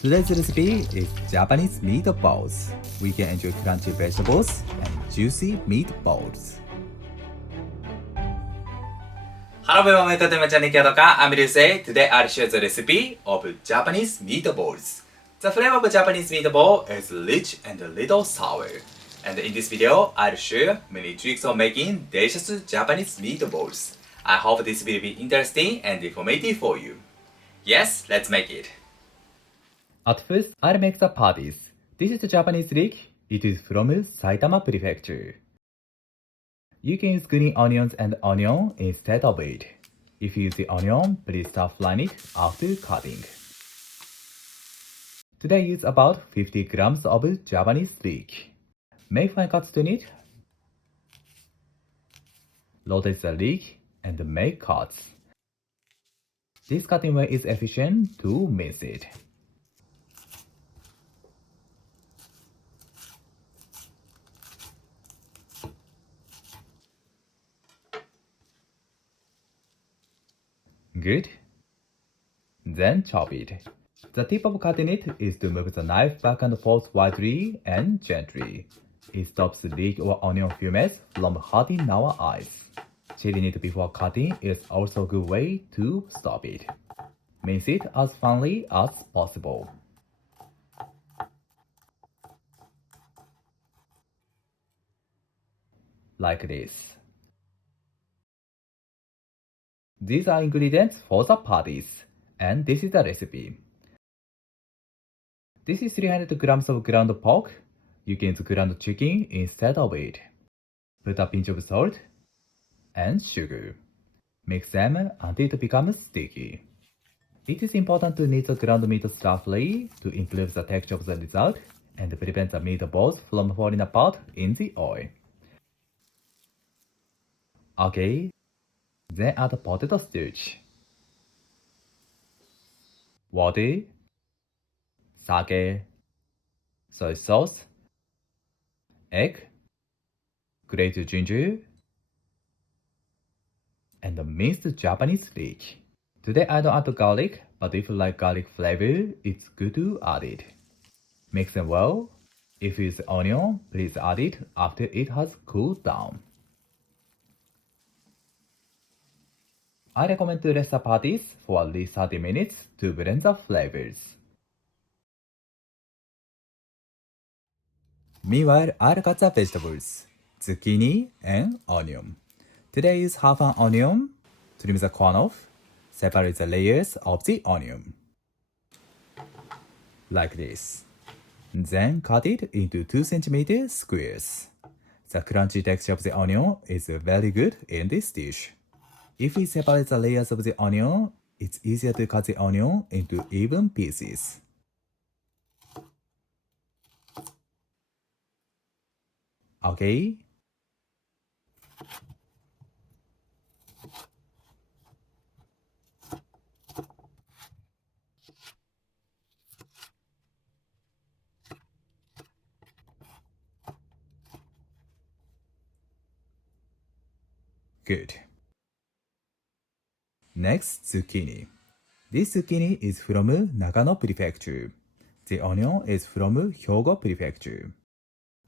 Today's recipe is Japanese meatballs. We can enjoy crunchy vegetables and juicy meatballs. Hello everyone, welcome to my channel Kyotoka. I'm Ryusei. Today I'll share the recipe of Japanese meatballs. The flavor of Japanese meatball is rich and a little sour. And in this video, I'll share many tricks of making delicious Japanese meatballs. I hope this will be interesting and informative for you. Yes, let's make it. At first, I'll make the patties. This is the Japanese leek. It is from Saitama Prefecture. You can use green onions and onion instead of it. If you use the onion, please start frying it after cutting. Today I use about 50 grams of Japanese leek. Make fine cuts to it. Rotate the leek and make cuts. This cutting way is efficient to mince it. Good. Then chop it. The tip of cutting it is to move the knife back and forth widely and gently. It stops leek or onion fumes from hurting our eyes. Chilling it before cutting is also a good way to stop it. Mince it as finely as possible. Like this. These are ingredients for the patties, and this is the recipe. This is 300 grams of ground pork. You can use ground chicken instead of it. Put a pinch of salt and sugar. Mix them until it becomes sticky. It is important to knead the ground meat thoroughly to improve the texture of the result and prevent the meatballs from falling apart in the oil. Okay, then add potato starch, water, sake, soy sauce, egg, grated ginger, and minced Japanese leek. Today I don't add garlic, but if you like garlic flavor, it's good to add it. Mix them well. If you use onion, please add it after it has cooled down. I recommend to rest the patties for at least 30 minutes to blend the flavors. Meanwhile, I'll cut the vegetables, zucchini and onion. Today I use half an onion, trim the corn off, separate the layers of the onion. Like this. Then cut it into 2 cm squares. The crunchy texture of the onion is very good in this dish. If we separate the layers of the onion, it's easier to cut the onion into even pieces. Okay? Good. Next, zucchini. This zucchini is from Nagano Prefecture. The onion is from Hyogo Prefecture.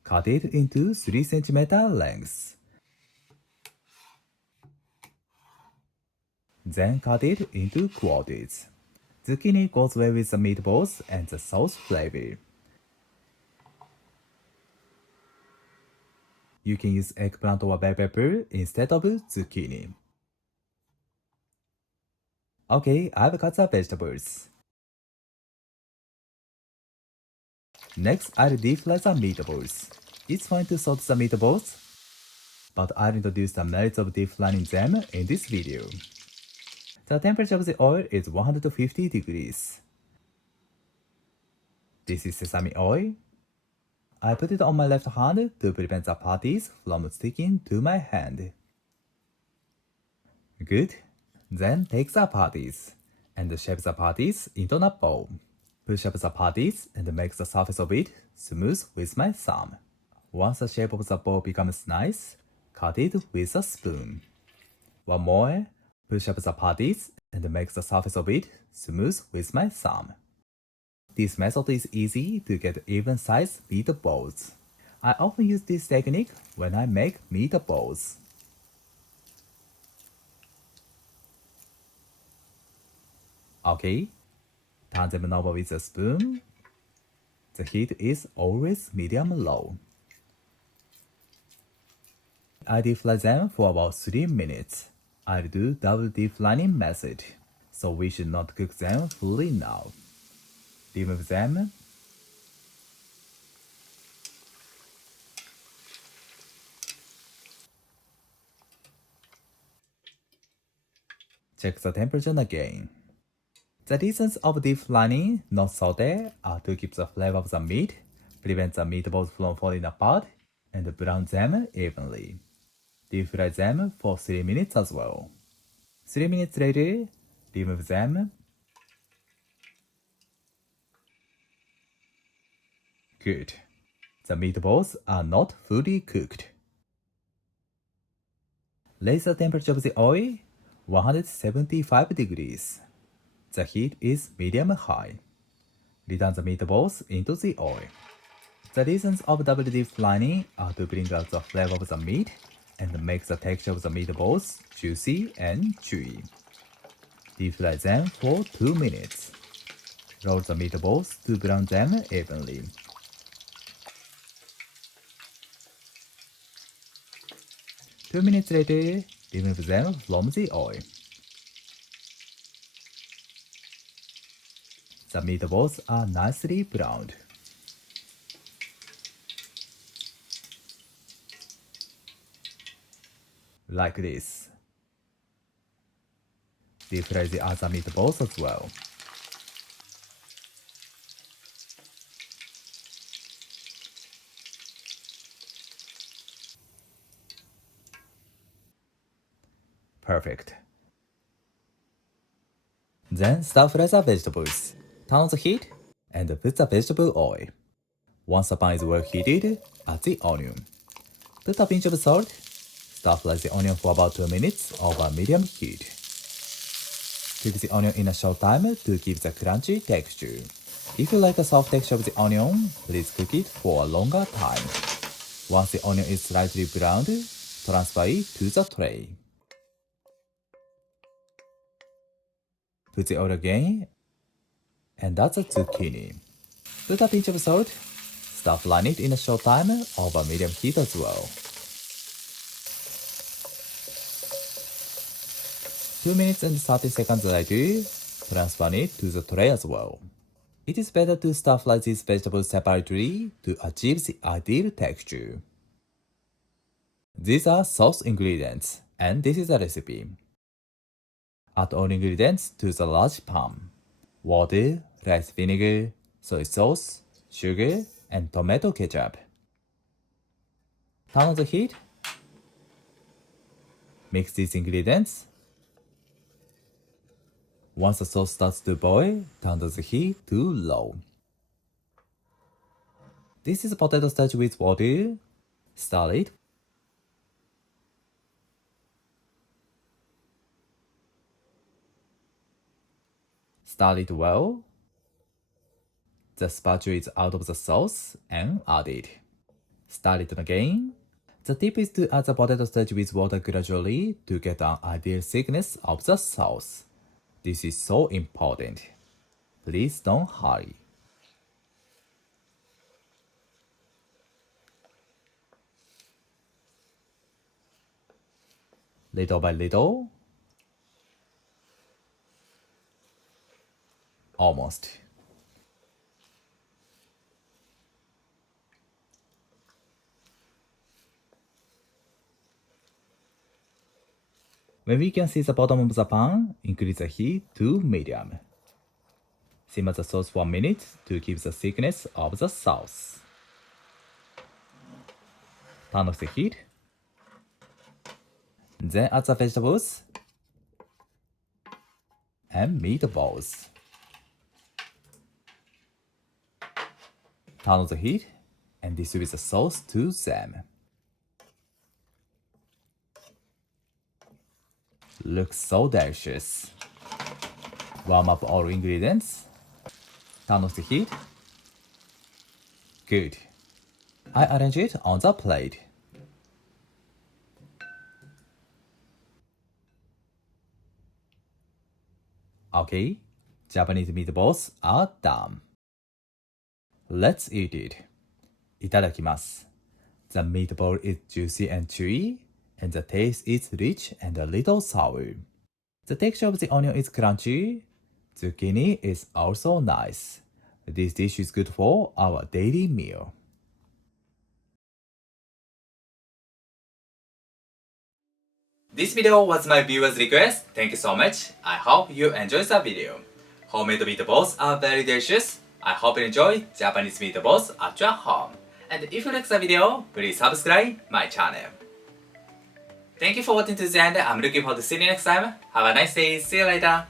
Cut it into 3 cm lengths. Then cut it into quarters. Zucchini goes well with the meatballs and the sauce flavor. You can use eggplant or bell pepper instead of zucchini. Okay, I've cut the vegetables. Next, I'll deep fry the meatballs. It's fine to salt the meatballs, but I'll introduce the merits of deep frying them in this video. The temperature of the oil is 150 degrees. This is sesame oil. I put it on my left hand to prevent the patties from sticking to my hand. Good. Then take the patties and shape the patties into a bowl. Push up the patties and make the surface of it smooth with my thumb. Once the shape of the bowl becomes nice, cut it with a spoon. One more. Push up the patties and make the surface of it smooth with my thumb. This method is easy to get even-sized meatballs. I often use this technique when I make meatballs. Okay, turn them over with a spoon. The heat is always medium-low. I deep fry them for about 3 minutes. I'll do double deep frying method, so we should not cook them fully now. Remove them. Check the temperature again. The reasons of deep frying, not sauté, are to keep the flavor of the meat, prevent the meatballs from falling apart, and brown them evenly. Deep fry them for 3 minutes as well. 3 minutes later, remove them. Good. The meatballs are not fully cooked. Raise the temperature of the oil 175 degrees. The heat is medium-high. Return the meatballs into the oil. The reasons of double deep frying are to bring out the flavor of the meat and make the texture of the meatballs juicy and chewy. Deep fry them for 2 minutes. Roll the meatballs to brown them evenly. Two minutes later, remove them from the oil. The meatballs are nicely browned. Like this. Deep fry the other meatballs as well. Perfect. Then stir fry the vegetables. Turn on the heat and put the vegetable oil. Once the pan is well heated, add the onion. Put a pinch of salt. Stir fry the onion for about 2 minutes over medium heat. Cook the onion in a short time to keep the crunchy texture. If you like the soft texture of the onion, please cook it for a longer time. Once the onion is slightly browned, transfer it to the tray. Put the oil again, and that's a zucchini. Put a pinch of salt. Stir fry it in a short time over medium heat as well. 2 minutes and 30 seconds later, transfer it to the tray as well. It is better to stir fry these vegetables separately to achieve the ideal texture. These are sauce ingredients, and this is a recipe. Add all ingredients to the large pan. Water, rice vinegar, soy sauce, sugar, and tomato ketchup. Turn on the heat. Mix these ingredients. Once the sauce starts to boil, turn the heat to low. This is potato starch with water. Stir it. Stir it well. The spatula is out of the sauce and add it. Stir it again. The tip is to add the potato starch with water gradually to get an ideal thickness of the sauce. This is so important. Please don't hurry. Little by little. Almost. When we can see the bottom of the pan, increase the heat to medium. Simmer the sauce for 1 minute to keep the thickness of the sauce. Turn off the heat. Then add the vegetables and meatballs. Turn on the heat and distribute the sauce to them. Looks so delicious. Warm up all ingredients. Turn off the heat. Good. I arrange it on the plate. Okay, Japanese meatballs are done. Let's eat it. いただきます。The meatball is juicy and chewy, and the taste is rich and a little sour. The texture of the onion is crunchy. Zucchini is also nice. This dish is good for our daily meal. This video was my viewer's request. Thank you so much. I hope you enjoyed the video. Homemade meatballs are very delicious. I hope you enjoy Japanese meatballs at your home. And if you like the video, please subscribe my channel. Thank you for watching to the end. I'm looking forward to seeing you next time. Have a nice day. See you later.